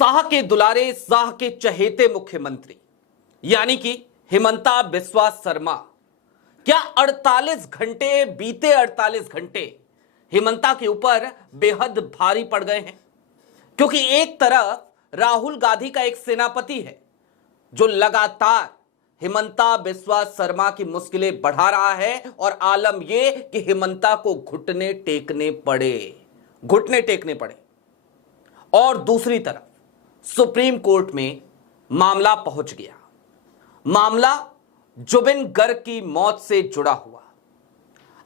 शाह के दुलारे, शाह के चहेते मुख्यमंत्री यानी कि हिमंता बिस्वा शर्मा, क्या 48 घंटे बीते 48 घंटे हिमंता के ऊपर बेहद भारी पड़ गए हैं। क्योंकि एक तरफ राहुल गांधी का एक सेनापति है जो लगातार हिमंता बिस्वा शर्मा की मुश्किलें बढ़ा रहा है और आलम यह कि हिमंता को घुटने टेकने पड़े। और दूसरी तरफ सुप्रीम कोर्ट में मामला पहुंच गया। मामला जुबिन गर्ग की मौत से जुड़ा हुआ।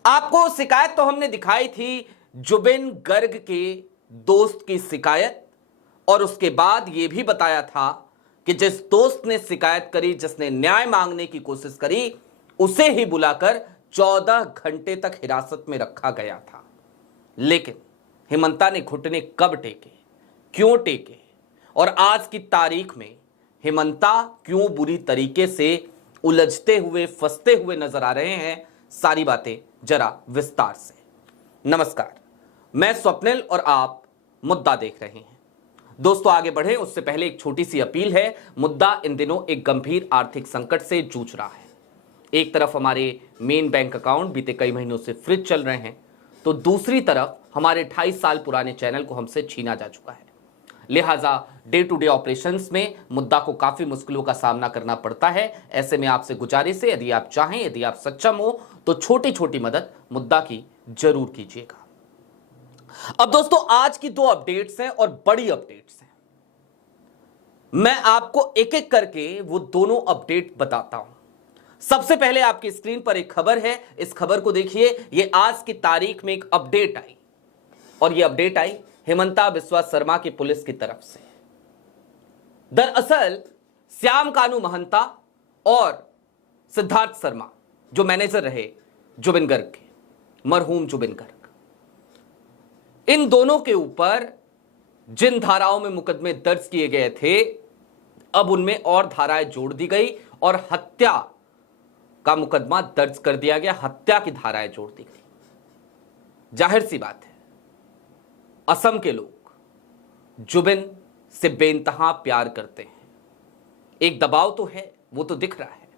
आपको शिकायत तो हमने दिखाई थी, जुबिन गर्ग के दोस्त की शिकायत, और उसके बाद यह भी बताया था कि जिस दोस्त ने शिकायत करी, जिसने न्याय मांगने की कोशिश करी, उसे ही बुलाकर 14 घंटे तक हिरासत में रखा गया था। लेकिन हिमंता ने घुटने कब टेके, क्यों टेके, और आज की तारीख में हिमंता क्यों बुरी तरीके से उलझते हुए, फंसते हुए नजर आ रहे हैं, सारी बातें जरा विस्तार से। नमस्कार, मैं स्वप्निल और आप मुद्दा देख रहे हैं। दोस्तों, आगे बढ़े उससे पहले एक छोटी सी अपील है। मुद्दा इन दिनों एक गंभीर आर्थिक संकट से जूझ रहा है। एक तरफ हमारे मेन बैंक अकाउंट बीते कई महीनों से फ्रीज चल रहे हैं, तो दूसरी तरफ हमारे 28 साल पुराने चैनल को हमसे छीना जा चुका है। लिहाजा डे टू डे ऑपरेशंस में मुद्दा को काफी मुश्किलों का सामना करना पड़ता है। ऐसे में आपसे गुजारिश है, यदि आप चाहें, यदि आप सक्षम हो, तो छोटी छोटी मदद मुद्दा की जरूर कीजिएगा। अब दोस्तों, आज की 2 अपडेट्स हैं और बड़ी अपडेट्स हैं। मैं आपको एक एक करके वो दोनों अपडेट बताता हूं। सबसे पहले आपकी स्क्रीन पर एक खबर है, इस खबर को देखिए। ये आज की तारीख में एक अपडेट आई, और ये अपडेट आई हिमंता बिस्वा शर्मा की पुलिस की तरफ से। दरअसल श्याम कानू महंता और सिद्धार्थ शर्मा, जो मैनेजर रहे जुबिन गर्ग के, मरहूम जुबिन गर्ग, इन दोनों के ऊपर जिन धाराओं में मुकदमे दर्ज किए गए थे, अब उनमें और धाराएं जोड़ दी गई और हत्या का मुकदमा दर्ज कर दिया गया। हत्या की धाराएं जोड़ दी गई। जाहिर सी बात है, असम के लोग जुबिन से बेइंतहा प्यार करते हैं। एक दबाव तो है, वो तो दिख रहा है।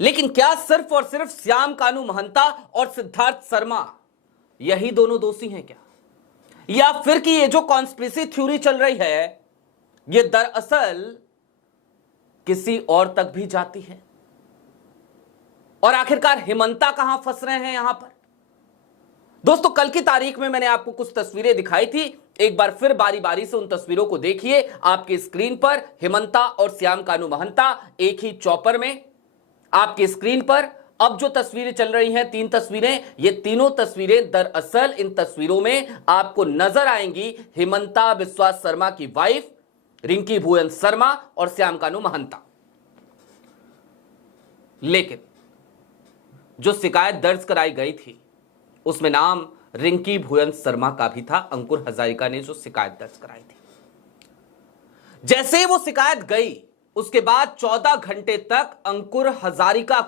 लेकिन क्या सिर्फ और सिर्फ श्याम कानू महंता और सिद्धार्थ शर्मा यही दोनों दोषी हैं क्या? या फिर कि ये जो कॉन्स्पिरेसी थ्योरी चल रही है, ये दरअसल किसी और तक भी जाती है? और आखिरकार हिमंता कहां फंस रहे हैं यहां पर? दोस्तों, कल की तारीख में मैंने आपको कुछ तस्वीरें दिखाई थी। एक बार फिर बारी बारी से उन तस्वीरों को देखिए। आपकी स्क्रीन पर हिमंता और श्याम कानू महंता एक ही चॉपर में आपकी स्क्रीन पर। अब जो तस्वीरें चल रही हैं, 3 तस्वीरें, ये तीनों तस्वीरें दरअसल इन तस्वीरों में आपको नजर आएंगी हिमंता बिस्वा शर्मा की वाइफ रिंकी भुवन शर्मा और श्याम कानू महंता। लेकिन जो शिकायत दर्ज कराई गई थी, उसमें नाम रिंकी भुवन शर्मा का भी था। अंकुर हजारिका ने जो शिकायत दर्ज कराई थी, जैसे वो शिकायत गई, उसके बाद 14 घंटे तक अंकुर हजारिका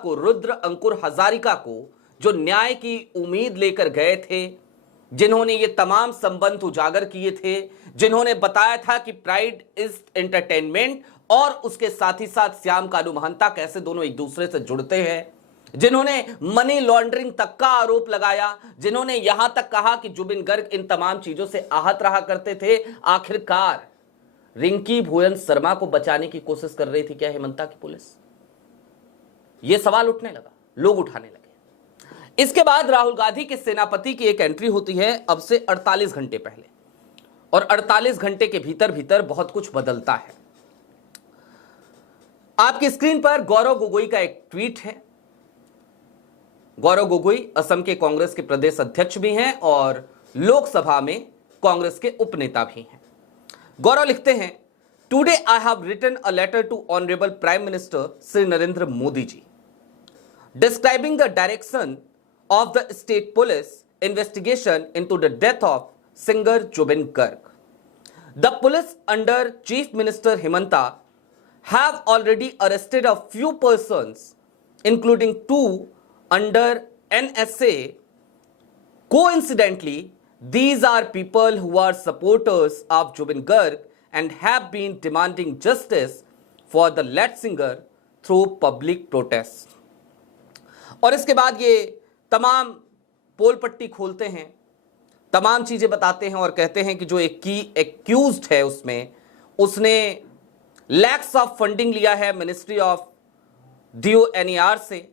को जो न्याय की उम्मीद लेकर गए थे, जिन्होंने ये तमाम संबंध उजागर किए थे, जिन्होंने बताया था कि प्राइड इज एंटरटेनमेंट और उसके साथ ही साथ श्याम कानू महंता कैसे दोनों एक दूसरे से जुड़ते हैं, जिन्होंने मनी लॉन्ड्रिंग तक का आरोप लगाया, जिन्होंने यहां तक कहा कि जुबिन गर्ग इन तमाम चीजों से आहत रहा करते थे, आखिरकार रिंकी भुवन शर्मा को बचाने की कोशिश कर रही थी क्या हिमंता की पुलिस? यह सवाल उठने लगा, लोग उठाने लगे। इसके बाद राहुल गांधी के सेनापति की एक एंट्री होती है अब से 48 घंटे पहले, और 48 घंटे के भीतर भीतर बहुत कुछ बदलता है। आपकी स्क्रीन पर गौरव गोगोई का एक ट्वीट है। गौरव गोगोई असम के कांग्रेस के प्रदेश अध्यक्ष भी हैं और लोकसभा में कांग्रेस के उपनेता भी हैं। गौरव लिखते हैं, today I have written a letter to honourable prime minister Shri Narendra Modi ji describing the direction of the state police investigation into the death of singer Zubeen Garg. The police under chief minister Himanta have already arrested a few persons, including 2 under NSA. Coincidentally, these are people who are supporters of Jubin Garg and have been demanding justice for the lead singer through public protests. और इसके बाद ये तमाम पोल पट्टी खोलते हैं, तमाम चीजें बताते हैं और कहते हैं कि जो एक की एक्यूज्ड है उसने लैक्स ऑफ फंडिंग लिया है मिनिस्ट्री ऑफ DONER से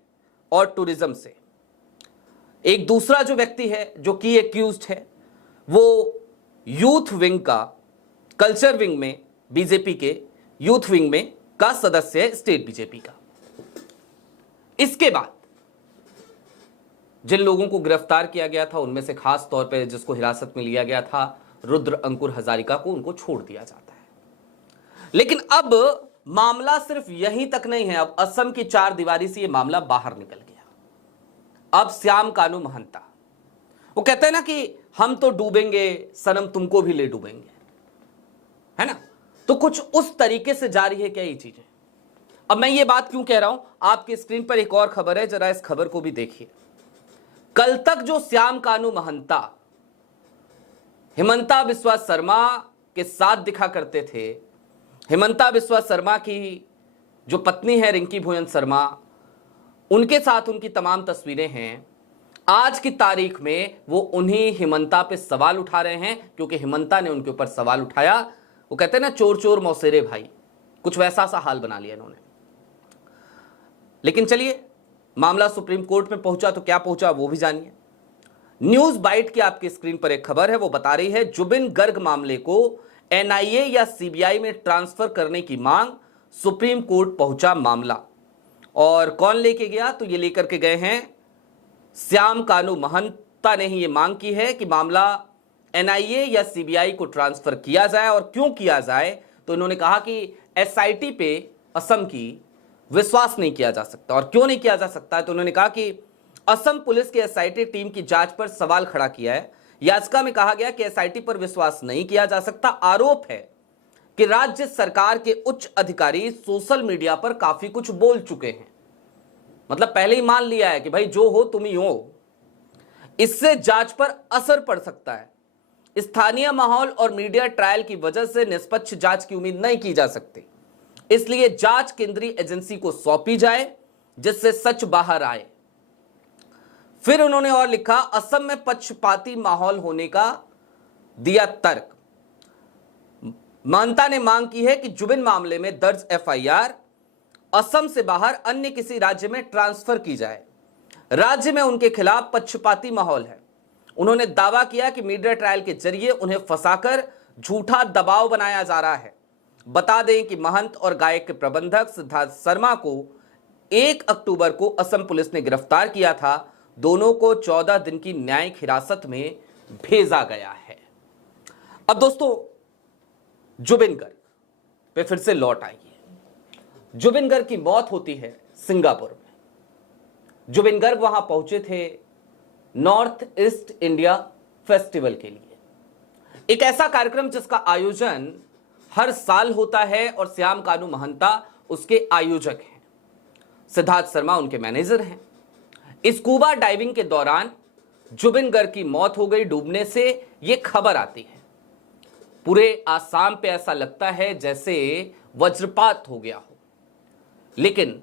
और टूरिज्म से। एक दूसरा जो व्यक्ति है जो की एक्यूज्ड है वो यूथ विंग का, कल्चर विंग में, बीजेपी के यूथ विंग में का सदस्य है, स्टेट बीजेपी का। इसके बाद जिन लोगों को गिरफ्तार किया गया था उनमें से खास तौर पर जिसको हिरासत में लिया गया था रुद्र अंकुर हजारिका को, उनको छोड़ दिया जाता है। लेकिन अब मामला सिर्फ यहीं तक नहीं है, अब असम की चार दीवारी से यह मामला बाहर निकल गया। अब श्याम कानू महंता वो कहते हैं ना कि हम तो डूबेंगे सनम, तुमको भी ले डूबेंगे, है ना। तो कुछ उस तरीके से जारी है क्या ये चीजें। अब मैं ये बात क्यों कह रहा हूं, आपकी स्क्रीन पर एक और खबर है, जरा इस खबर को भी देखिए। कल तक जो श्याम कानू महंता हिमंता बिस्वा शर्मा के साथ दिखा करते थे, हिमंता बिस्वा शर्मा की जो पत्नी है रिंकी भोयन शर्मा, उनके साथ उनकी तमाम तस्वीरें हैं। आज की तारीख में वो उन्हीं हिमंता पे सवाल उठा रहे हैं क्योंकि हिमंता ने उनके ऊपर सवाल उठाया। वो कहते हैं ना चोर चोर मौसेरे भाई, कुछ वैसा सा हाल बना लिया इन्होंने। लेकिन चलिए, मामला सुप्रीम कोर्ट में पहुंचा तो क्या पहुंचा वो भी जानिए। न्यूज बाइट की आपकी स्क्रीन पर एक खबर है, वो बता रही है जुबिन गर्ग मामले को NIA या CBI में ट्रांसफर करने की मांग, सुप्रीम कोर्ट पहुंचा मामला। और कौन लेके गया, तो ये लेकर के गए हैं श्याम कानू महंता ने ही ये मांग की है कि मामला NIA या CBI को ट्रांसफर किया जाए। और क्यों किया जाए, तो इन्होंने कहा कि SIT पे असम की विश्वास नहीं किया जा सकता। और क्यों नहीं किया जा सकता है, तो उन्होंने कहा कि असम पुलिस की SIT टीम की जांच पर सवाल खड़ा किया है। याचिका में कहा गया कि SIT पर विश्वास नहीं किया जा सकता। आरोप है कि राज्य सरकार के उच्च अधिकारी सोशल मीडिया पर काफी कुछ बोल चुके हैं, मतलब पहले ही मान लिया है कि भाई जो हो तुम ही हो। इससे जांच पर असर पड़ सकता है। स्थानीय माहौल और मीडिया ट्रायल की वजह से निष्पक्ष जांच की उम्मीद नहीं की जा सकती, इसलिए जांच केंद्रीय एजेंसी को सौंपी जाए जिससे सच बाहर आए। फिर उन्होंने और लिखा, असम में पक्षपाती माहौल होने का दिया तर्क। महंता ने मांग की है कि जुबिन मामले में दर्ज FIR असम से बाहर अन्य किसी राज्य में ट्रांसफर की जाए। राज्य में उनके खिलाफ पक्षपाती माहौल है। उन्होंने दावा किया कि मीडिया ट्रायल के जरिए उन्हें फंसाकर झूठा दबाव बनाया जा रहा है। बता दें कि महंत और गायक के प्रबंधक सिद्धार्थ शर्मा को 1 अक्टूबर को असम पुलिस ने गिरफ्तार किया था। दोनों को 14 दिन की न्यायिक हिरासत में भेजा गया है। अब दोस्तों, जुबिन गर्ग पे फिर से लौट आइए। जुबिन गर्ग की मौत होती है सिंगापुर में। जुबिन गर्ग वहां पहुंचे थे नॉर्थ ईस्ट इंडिया फेस्टिवल के लिए, एक ऐसा कार्यक्रम जिसका आयोजन हर साल होता है और श्याम कानू महंता उसके आयोजक हैं। सिद्धार्थ शर्मा उनके मैनेजर हैं। स्कूबा डाइविंग के दौरान जुबिन गर्ग की मौत हो गई डूबने से, यह खबर आती है। पूरे आसाम पे ऐसा लगता है जैसे वज्रपात हो गया हो। लेकिन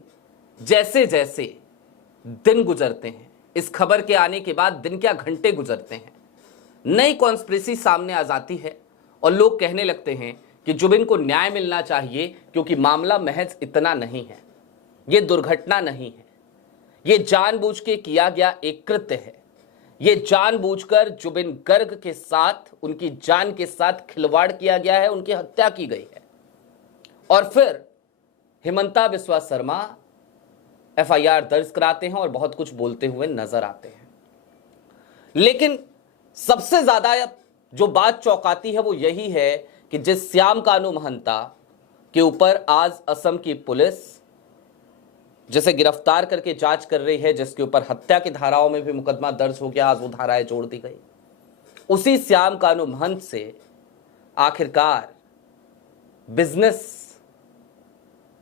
जैसे जैसे दिन गुजरते हैं, इस खबर के आने के बाद दिन क्या घंटे गुजरते हैं, नई कॉन्स्पिरेसी सामने आ जाती है और लोग कहने लगते हैं कि जुबिन को न्याय मिलना चाहिए क्योंकि मामला महज इतना नहीं है, यह दुर्घटना नहीं है, यह जानबूझ के किया गया एक कृत्य है। यह जानबूझकर जुबिन गर्ग के साथ, उनकी जान के साथ खिलवाड़ किया गया है, उनकी हत्या की गई है। और फिर हिमंता बिस्वा शर्मा FIR दर्ज कराते हैं और बहुत कुछ बोलते हुए नजर आते हैं। लेकिन सबसे ज्यादा जो बात चौंकाती है वो यही है कि जिस श्याम कानू महंता के ऊपर आज असम की पुलिस जिसे गिरफ्तार करके जांच कर रही है, जिसके ऊपर हत्या की धाराओं में भी मुकदमा दर्ज हो गया, आज वो धाराएं जोड़ दी गई, उसी श्याम कानू महंत से आखिरकार बिजनेस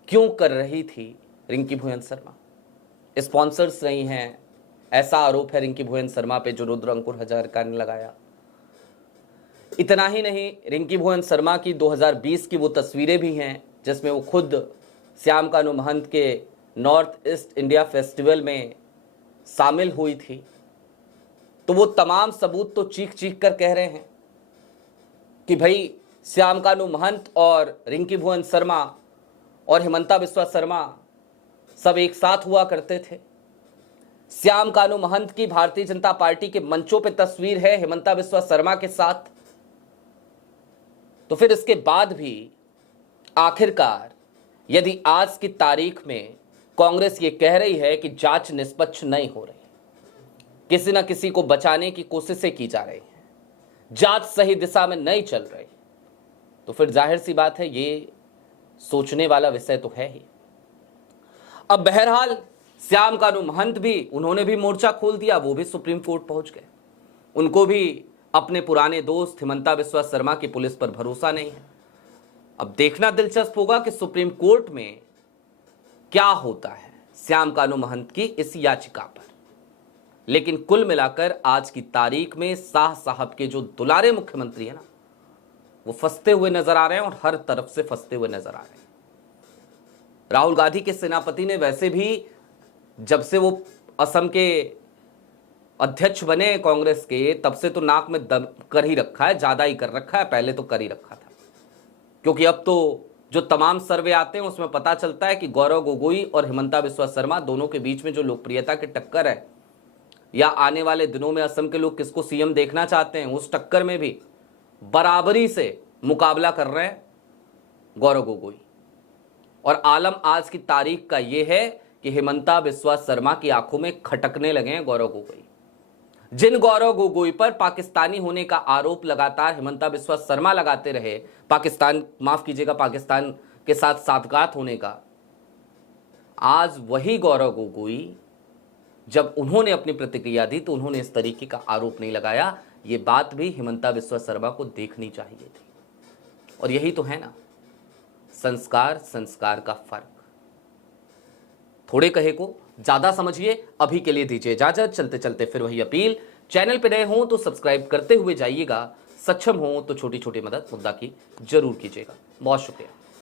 क्यों कर रही थी रिंकी भोयन शर्मा? स्पॉन्सर्स रही हैं, ऐसा आरोप है रिंकी भोयन शर्मा पे जो रुद्र अंकुर हजारिका ने लगाया। इतना ही नहीं, रिंकी भुवन शर्मा की 2020 की वो तस्वीरें भी हैं जिसमें वो खुद श्याम कानू महंत के नॉर्थ ईस्ट इंडिया फेस्टिवल में शामिल हुई थी। तो वो तमाम सबूत तो चीख चीख कर कह रहे हैं कि भाई श्याम कानू महंत और रिंकी भुवन शर्मा और हेमंता बिस्वा शर्मा सब एक साथ हुआ करते थे। श्याम कानू महंत की भारतीय जनता पार्टी के मंचों पे तस्वीर है हेमंता बिस्वा शर्मा के साथ। तो फिर इसके बाद भी आखिरकार यदि आज की तारीख में कांग्रेस ये कह रही है कि जांच निष्पक्ष नहीं हो रही, किसी न किसी को बचाने की कोशिशें की जा रही हैं, जांच सही दिशा में नहीं चल रही, तो फिर जाहिर सी बात है ये सोचने वाला विषय तो है ही। अब बहरहाल श्याम कानू महंत भी, उन्होंने भी मोर्चा खोल दिया, वो भी सुप्रीम कोर्ट पहुंच गए। उनको भी अपने पुराने दोस्त हेमंता बिस्वा शर्मा की पुलिस पर भरोसा नहीं है। अब देखना दिलचस्प होगा कि सुप्रीम कोर्ट में क्या होता है श्याम कानू महंत की इस याचिका पर। लेकिन कुल मिलाकर आज की तारीख में शाह साहब के जो दुलारे मुख्यमंत्री है ना, वो फंसते हुए नजर आ रहे हैं और हर तरफ से फंसते हुए नजर आ रहे हैं। राहुल गांधी के सेनापति ने वैसे भी जब से वो असम के अध्यक्ष बने कांग्रेस के, तब से तो नाक में दम कर ही रखा है, ज्यादा ही कर रखा है, पहले तो कर ही रखा था। क्योंकि अब तो जो तमाम सर्वे आते हैं उसमें पता चलता है कि गौरव गोगोई और हेमंता बिस्वा शर्मा दोनों के बीच में जो लोकप्रियता की टक्कर है, या आने वाले दिनों में असम के लोग किसको सीएम देखना चाहते हैं, उस टक्कर में भी बराबरी से मुकाबला कर रहे हैं गौरव गोगोई। और आलम आज की तारीख का यह है कि हेमंता बिस्वा शर्मा की आंखों में खटकने लगे हैं गौरव गोगोई। जिन गौरव गोगोई पर पाकिस्तानी होने का आरोप लगातार हेमंता बिस्वा शर्मा लगाते रहे, पाकिस्तान के साथ साठगांठ होने का, आज वही गौरव गोगोई जब उन्होंने अपनी प्रतिक्रिया दी तो उन्होंने इस तरीके का आरोप नहीं लगाया। ये बात भी हेमंता बिस्वा शर्मा को देखनी चाहिए थी। और यही तो है ना संस्कार का फर्क। थोड़े कहे को ज्यादा समझिए। अभी के लिए दीजिए इजाजत। चलते चलते फिर वही अपील, चैनल पे नए हो तो सब्सक्राइब करते हुए जाइएगा, सक्षम हो तो छोटी छोटी मदद मुद्दा की जरूर कीजिएगा। बहुत शुक्रिया।